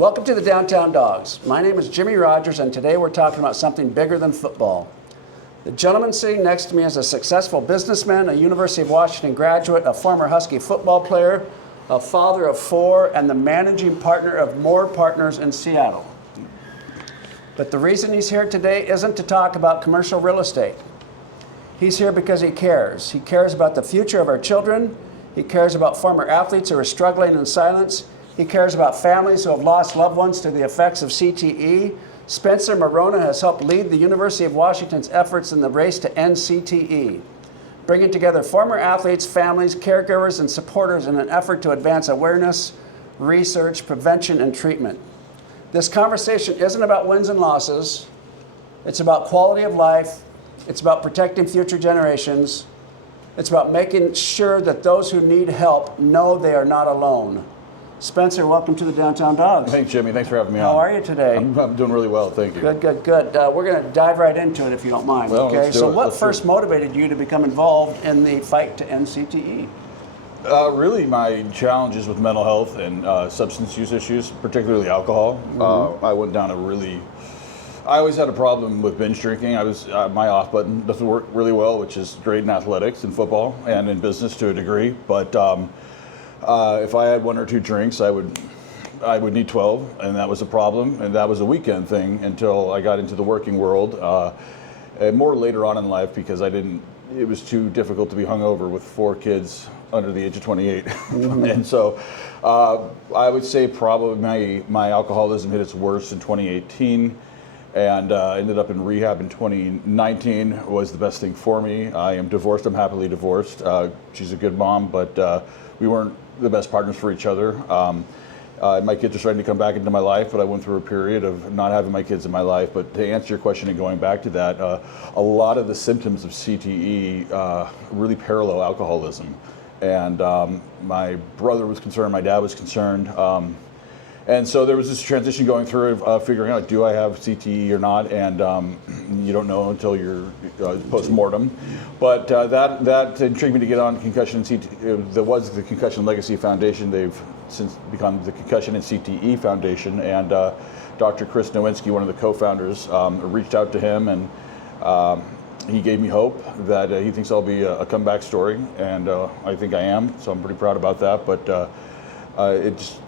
Welcome to the Downtown Dawgs. My name is Jimmy Rogers, and today we're talking about something bigger than football. The gentleman sitting next to me is a successful businessman, a University of Washington graduate, a former Husky football player, a father of 4, and the managing partner of More Partners in Seattle. But the reason he's here today isn't to talk about commercial real estate. He's here because he cares. He cares about the future of our children. He cares about former athletes who are struggling in silence. He cares about families who have lost loved ones to the effects of CTE. Spencer Marona has helped lead the University of Washington's efforts in the race to end CTE, bringing together former athletes, families, caregivers, and supporters in an effort to advance awareness, research, prevention, and treatment. This conversation isn't about wins and losses. It's about quality of life. It's about protecting future generations. It's about making sure that those who need help know they are not alone. Spencer, welcome to the Downtown Dawgs. Thanks, Jimmy. Thanks for having me on. How are you today? I'm doing really well, thank you. Good. We're going to dive right into it if you don't mind. Well, okay. let's do So, it. what Let's do first it. motivated you to become involved in the fight to end CTE? Really, my challenges with mental health and substance use issues, particularly alcohol. I went down I always had a problem with binge drinking. My off button doesn't work really well, which is great in athletics and football and in business to a degree. But if I had 1 or 2 drinks, I would need 12, and that was a problem. And that was a weekend thing until I got into the working world, and more later on in life because it was too difficult to be hungover with 4 kids under the age of 28. And so I would say probably my alcoholism hit its worst in 2018. And ended up in rehab in 2019. Was the best thing for me. I am divorced. I'm happily divorced. She's a good mom, but we weren't the best partners for each other. My kids are starting to come back into my life, but I went through a period of not having my kids in my life. But to answer your question and going back to that, a lot of the symptoms of CTE really parallel alcoholism. And my brother was concerned, my dad was concerned. And so there was this transition going through of figuring out, do I have CTE or not? And you don't know until you're post-mortem. But that intrigued me to get on concussion and CTE. There was the Concussion Legacy Foundation. They've since become the Concussion and CTE Foundation. And Dr. Chris Nowinski, one of the co-founders, reached out to him, and he gave me hope that he thinks I'll be a comeback story. And I think I am, so I'm pretty proud about that. But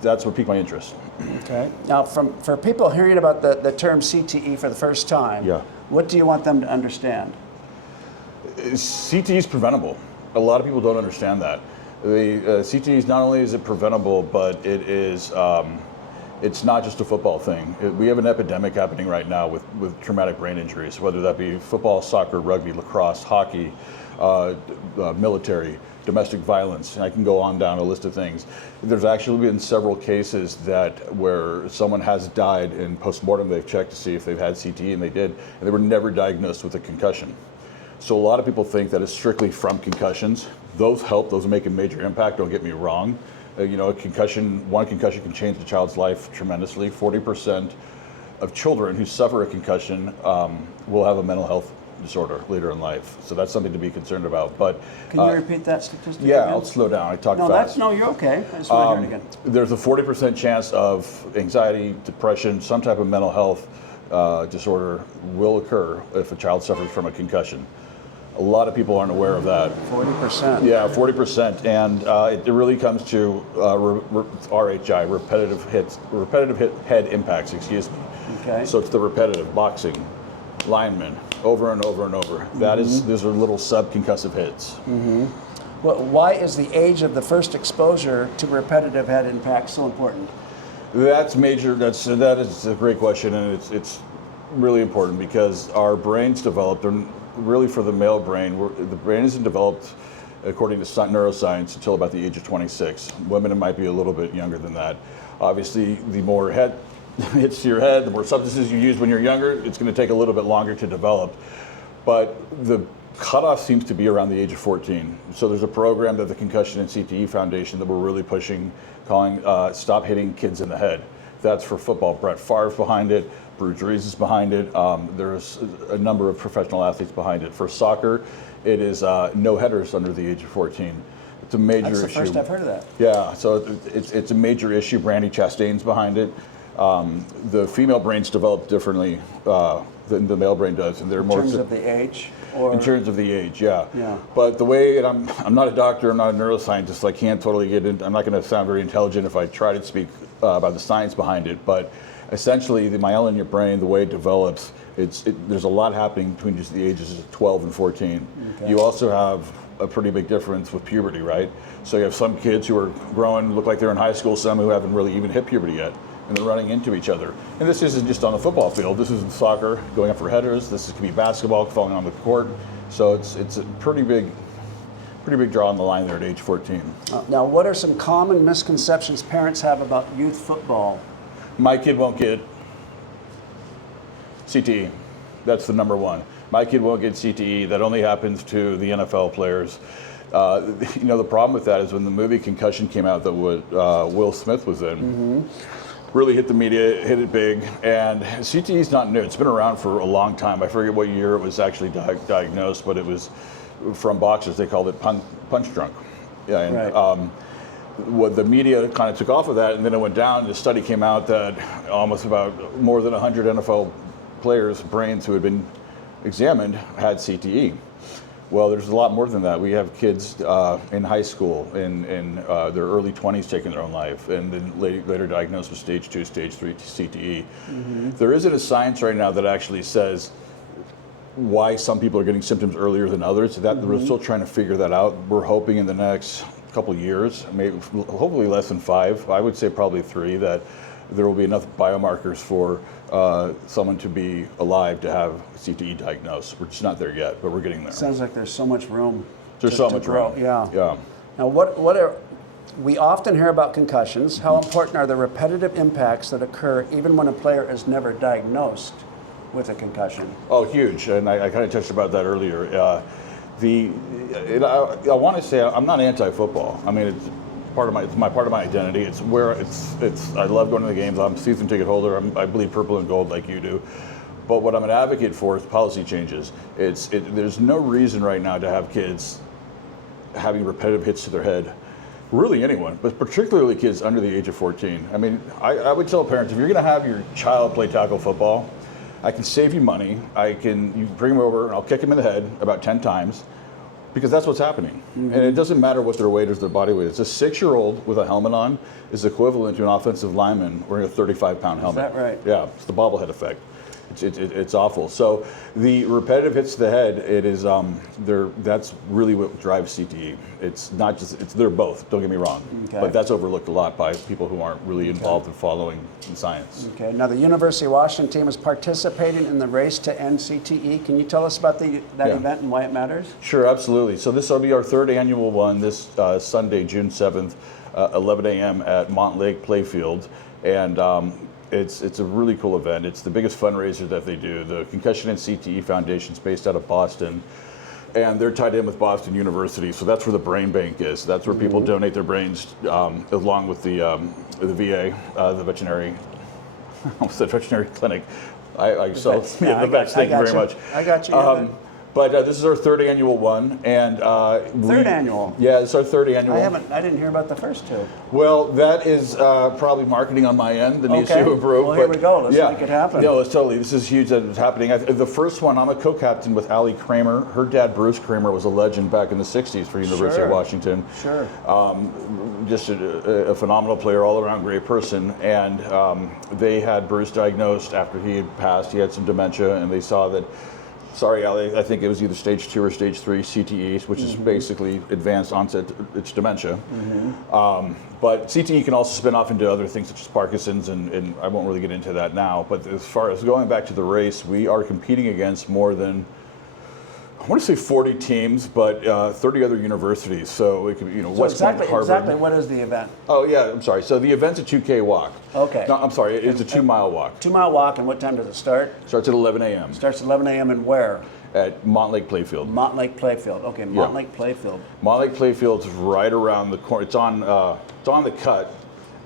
that's what piqued my interest. Okay. Now, for people hearing about the term CTE for the first time, what do you want them to understand? CTE is preventable. A lot of people don't understand that. The CTE is not only is it preventable, but it is. It's not just a football thing. We have an epidemic happening right now with traumatic brain injuries, whether that be football, soccer, rugby, lacrosse, hockey, military, domestic violence. I can go on down a list of things. There's actually been several cases where someone has died in postmortem. They've checked to see if they've had CTE, and they did, and they were never diagnosed with a concussion. So a lot of people think that it's strictly from concussions. Those help. Those make a major impact. Don't get me wrong. One concussion can change a child's life tremendously. 40% of children who suffer a concussion will have a mental health disorder later in life. So that's something to be concerned about. But can you repeat that statistic Yeah, again? I'll slow down. I talk fast. No, you're okay. I just want to hear it again. There's a 40% chance of anxiety, depression, some type of mental health disorder will occur if a child suffers from a concussion. A lot of people aren't aware of that. 40%. Yeah, 40%, and it really comes to RHI, repetitive head impacts. Excuse me. Okay. So it's the repetitive boxing, linemen, over and over and over. Those are little subconcussive hits. Well, why is the age of the first exposure to repetitive head impact so important? That's major. That is a great question, and it's really important because our brains developed. Really, for the male brain, the brain isn't developed according to neuroscience until about the age of 26. Women, it might be a little bit younger than that. Obviously, the more head hits to your head, the more substances you use when you're younger, it's going to take a little bit longer to develop. But the cutoff seems to be around the age of 14. So there's a program that the Concussion and CTE Foundation that we're really pushing, calling Stop Hitting Kids in the Head. That's for football. Brett Favre's behind it. Bruce Rees is behind it. There's a number of professional athletes behind it. For soccer, it is no headers under the age of 14. It's a major issue. That's the first I've heard of that. Yeah, so it's a major issue. Brandy Chastain's behind it. The female brains develop differently than the male brain does, and they're more in terms of the age. in terms of the age, yeah. Yeah. But the way, and I'm not a doctor, I'm not a neuroscientist, so I can't totally get into, I'm not going to sound very intelligent if I try to speak about the science behind it, but essentially the myelin in your brain, the way it develops, there's a lot happening between just the ages of 12 and 14. Okay. You also have a pretty big difference with puberty, right? So you have some kids who are growing, look like they're in high school, some who haven't really even hit puberty yet, and they're running into each other. And this isn't just on the football field. This is in soccer, going up for headers. This could be basketball, falling on the court. So it's a pretty big draw on the line there at age 14. Now, what are some common misconceptions parents have about youth football? My kid won't get CTE. That's the number one. My kid won't get CTE. That only happens to the NFL players. The problem with that is when the movie Concussion came out that Will Smith was in, really hit the media, hit it big, and CTE is not new. It's been around for a long time. I forget what year it was actually diagnosed, but it was from boxers. They called it punch drunk. Yeah, and, right. What the media kind of took off of that, and then it went down. The study came out that almost about more than 100 NFL players' brains who had been examined had CTE. Well, there's a lot more than that. We have kids in high school, in their early 20s, taking their own life, and then later diagnosed with stage 2, stage 3 CTE. There isn't a science right now that actually says why some people are getting symptoms earlier than others. We're still trying to figure that out. We're hoping in the next couple years, maybe hopefully less than 5, I would say probably 3, that there will be enough biomarkers for someone to be alive to have CTE diagnosed. We're just not there yet, but we're getting there. Sounds like there's so much room. There's so much grow. room. Yeah. Now, what are we often hear about concussions? How important are the repetitive impacts that occur even when a player is never diagnosed with a concussion? Oh, huge, and I kind of touched about that earlier. I want to say I'm not anti-football. I mean, it's part of my identity. It's where I love going to the games. I'm a season ticket holder. I believe purple and gold like you do. But what I'm an advocate for is policy changes. There's no reason right now to have kids having repetitive hits to their head. Really anyone, but particularly kids under the age of 14. I mean, I would tell parents, if you're going to have your child play tackle football, I can save you money. You bring him over, and I'll kick him in the head about 10 times, because that's what's happening. And it doesn't matter what their weight is, their body weight is. A 6-year-old with a helmet on is equivalent to an offensive lineman wearing a 35-pound helmet. Is that right? Yeah, it's the bobblehead effect. It's awful. So the repetitive hits to the head, that's really what drives CTE. It's not just, they're both, don't get me wrong. Okay. But that's overlooked a lot by people who aren't really involved in following in science. Okay. Now, the University of Washington team is participating in the race to end CTE. Can you tell us about that event and why it matters? Sure, absolutely. So this will be our 3rd annual one this Sunday, June 7th, 11 a.m. at Montlake Playfield. And it's a really cool event. It's the biggest fundraiser that they do. The Concussion and CTE Foundation is based out of Boston, and they're tied in with Boston University. So that's where the brain bank is. That's where people donate their brains, along with the VA, the veterinary, almost the veterinary clinic. The vets. Thank you very much. I got you. But this is our 3rd annual one, and third annual. Yeah, it's our 3rd annual. I didn't hear about the first 2. Well, that is probably marketing on my end that needs to improve. Well, here we go. Let's make it happen. No, it's totally. This is huge that it's happening. The first one, I'm a co-captain with Allie Kramer. Her dad, Bruce Kramer, was a legend back in the 60s for University of Washington. Sure. Just a phenomenal player, all around great person. And they had Bruce diagnosed after he had passed. He had some dementia, and they saw that. Sorry, Ali, I think it was either stage 2 or stage 3 CTE, which is basically advanced onset, it's dementia. But CTE can also spin off into other things such as Parkinson's, and I won't really get into that now. But as far as going back to the race, we are competing against more than, I want to say 40 teams, but 30 other universities. So it could be, West Point, Harvard. Exactly what is the event? Oh, yeah, I'm sorry. So the event's a 2K walk. Okay. No, I'm sorry, it's a 2-mile walk. 2-mile walk, and what time does it start? Starts at 11 a.m. Starts at 11 a.m. and where? At Montlake Playfield. Montlake Playfield. Okay, Montlake Playfield. Montlake Playfield's right around the corner. It's on the cut.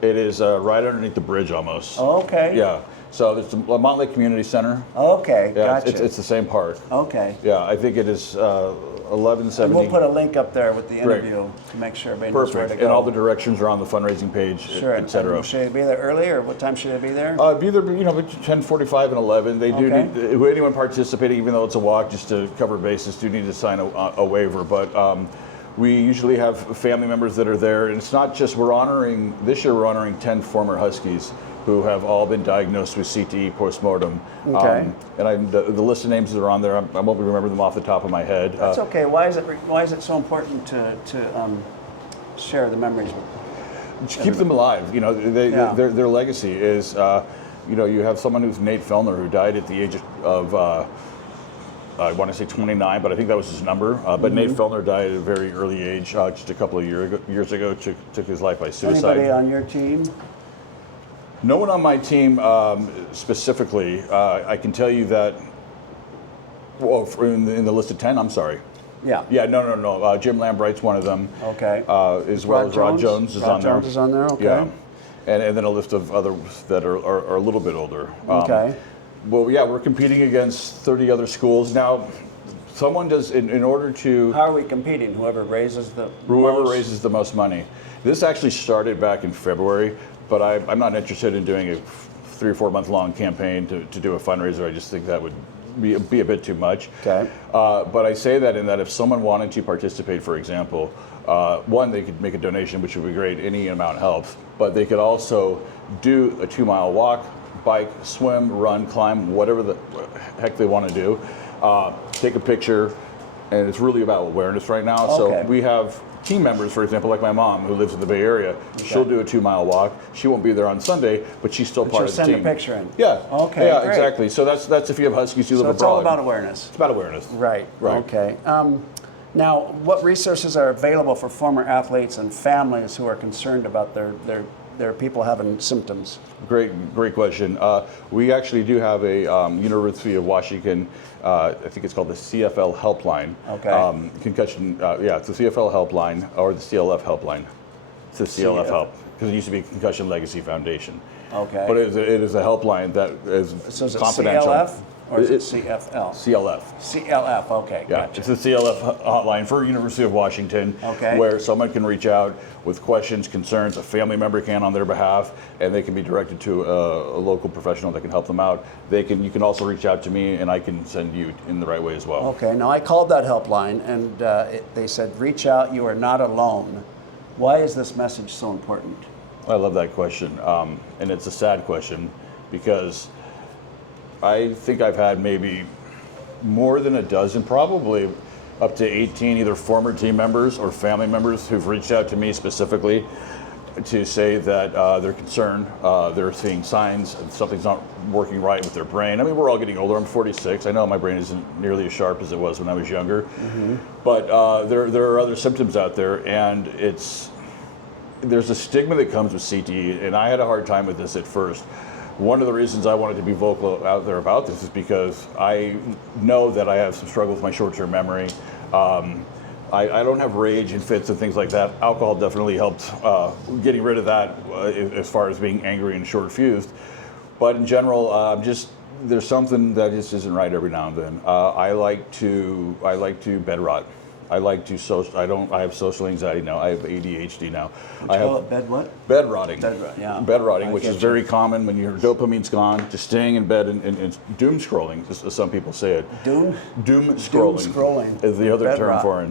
It is right underneath the bridge almost. Oh, okay. Yeah. So there's the Montlake Community Center. Okay, Yeah, gotcha. it's the same park. Okay. Yeah, I think it is 1170. And we'll put a link up there with the Great. interview to make sure everybody knows where to Perfect. go. And all the directions are on the fundraising page, Sure. et cetera. And should they be there early, or what time should they be there? Be there, between 10:45 and 11. They do Okay. need anyone participating, even though it's a walk, just to cover bases, do need to sign a waiver. But we usually have family members that are there, and it's not just this year we're honoring 10 former Huskies who have all been diagnosed with CTE postmortem. Okay. And the list of names that are on there, I won't remember them off the top of my head. That's okay. Why is it so important to share the memories? To keep them alive. Their legacy is, you have someone who's Nate Fellner, who died at the age of I want to say 29, but I think that was his number. But Nate Fellner died at a very early age, just a couple of years ago, took his life by suicide. Anybody on your team? No one on my team specifically. I can tell you that, in the list of 10, I'm sorry. Yeah. Yeah, no. Jim Lambright's one of them. Okay. As well as Rod Jones is on there. Rod Jones is on there, okay. Yeah. And then a list of others that are a little bit older. Okay. Well, yeah, we're competing against 30 other schools. Now, someone does, in order to... How are we competing? Whoever raises the most money. This actually started back in February, but I'm not interested in doing a 3 or 4 month long campaign to do a fundraiser. I just think that would be a bit too much. Okay. But I say that in that if someone wanted to participate, for example, one, they could make a donation, which would be great. Any amount helps. But they could also do a 2-mile walk, bike, swim, run, climb, whatever the heck they want to do. Take a picture, and it's really about awareness right now. Okay. So we have team members, for example, like my mom, who lives in the Bay Area. Okay. She'll do a 2-mile walk. She won't be there on Sunday, but she's still part of the team. She'll send a picture in. Yeah. Okay. Yeah, great. exactly. So that's if you have Huskies who live abroad. It's all about awareness. It's about awareness. Right. Right. Okay. Now, what resources are available for former athletes and families who are concerned about their people having symptoms? Great question. We actually do have a University of Washington, I think it's called the CFL helpline. Okay. Concussion, it's the CFL helpline or the CLF helpline. It's the CLF help, because it used to be Concussion Legacy Foundation. Okay. But it is a helpline that is confidential. So is it CLF or is it CFL? CLF. CLF, okay, Yeah, gotcha. it's the CLF hotline for University of Washington, Okay. where someone can reach out with questions, concerns, a family member can on their behalf, and they can be directed to a local professional that can help them out. You can also reach out to me, and I can send you in the right way as well. Okay, now I called that helpline, and they said, reach out, you are not alone. Why is this message so important? I love that question, and it's a sad question, because I think I've had maybe more than a dozen, probably up to 18, either former team members or family members who've reached out to me specifically to say that they're concerned, they're seeing signs that something's not working right with their brain. I mean, we're all getting older. I'm 46. I know my brain isn't nearly as sharp as it was when I was younger, but there are other symptoms out there, and there's a stigma that comes with CTE, and I had a hard time with this at first. One of the reasons I wanted to be vocal out there about this is because I know that I have some struggle with my short-term memory. I don't have rage and fits and things like that. Alcohol definitely helped getting rid of that as far as being angry and short-fused. But in general, there's something that just isn't right every now and then. I like to bed rot. I have social anxiety now. I have ADHD now. Bed what? Bed rotting. Yeah. Bed rotting, which is very common when your dopamine's gone, just staying in bed and doom scrolling, as some people say it. Doom scrolling. Doom scrolling is the other Bed term rot. for it.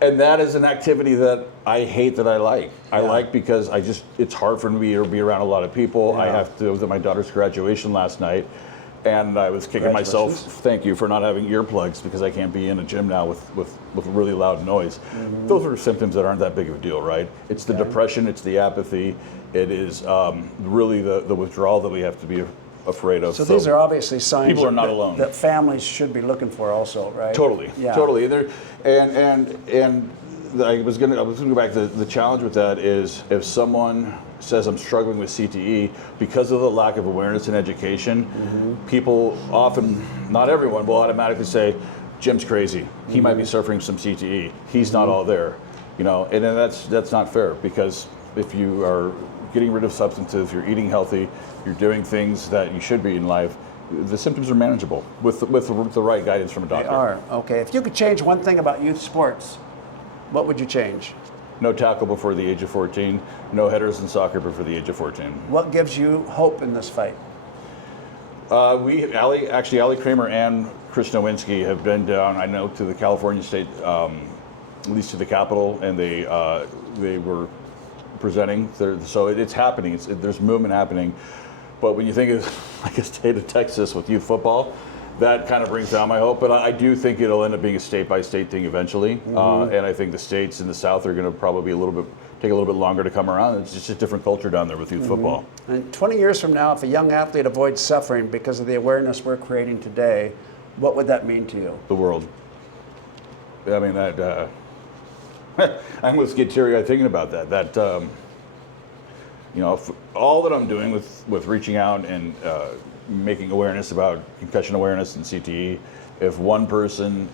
And that is an activity that I hate that I like. I like because it's hard for me to be around a lot of people. Yeah. I was at my daughter's graduation last night, and I was kicking myself, thank you, for not having earplugs, because I can't be in a gym now with really loud noise. Those are symptoms that aren't that big of a deal, right? It's the depression, it's the apathy, it is really the withdrawal that we have to be afraid of. So these are obviously signs people are not alone. that families should be looking for also, right? Totally, Yeah. totally. And I was gonna go back to the challenge with that is if someone says I'm struggling with CTE because of the lack of awareness and education, people often, not everyone, will automatically say, Jim's crazy. He might be suffering some CTE. He's not all there, and then that's not fair, because if you are getting rid of substances, you're eating healthy, you're doing things that you should be in life, the symptoms are manageable with the right guidance from a doctor. They are. Okay. If you could change one thing about youth sports, what would you change? No tackle before the age of 14. No headers in soccer before the age of 14. What gives you hope in this fight? Ali Kramer and Chris Nowinski have been down, I know, to the California State, at least to the Capitol, and they were presenting. So it's happening. There's movement happening. But when you think of like a state of Texas with youth football, that kind of brings down my hope. But I do think it'll end up being a state-by-state thing eventually. And I think the states in the South are going to probably take a little bit longer to come around. It's just a different culture down there with youth football. And 20 years from now, if a young athlete avoids suffering because of the awareness we're creating today, what would that mean to you? The world. I mean, that I almost get teary-eyed thinking about that. You know, all that I'm doing with reaching out and making awareness about concussion awareness and CTE, if one person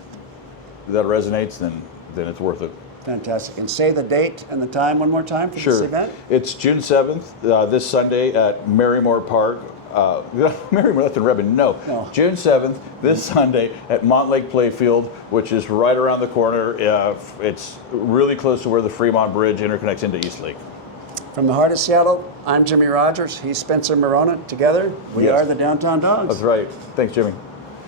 that resonates, then it's worth it. Fantastic. And say the date and the time one more time for this event. It's June 7th, this Sunday at Marymore Park. Marymore, that's in Redmond. No. June 7th, this Sunday at Montlake Playfield, which is right around the corner. It's really close to where the Fremont Bridge interconnects into Eastlake. From the heart of Seattle, I'm Jimmy Rogers. He's Spencer Marona. Together, we are the Downtown Dogs. That's right. Thanks, Jimmy.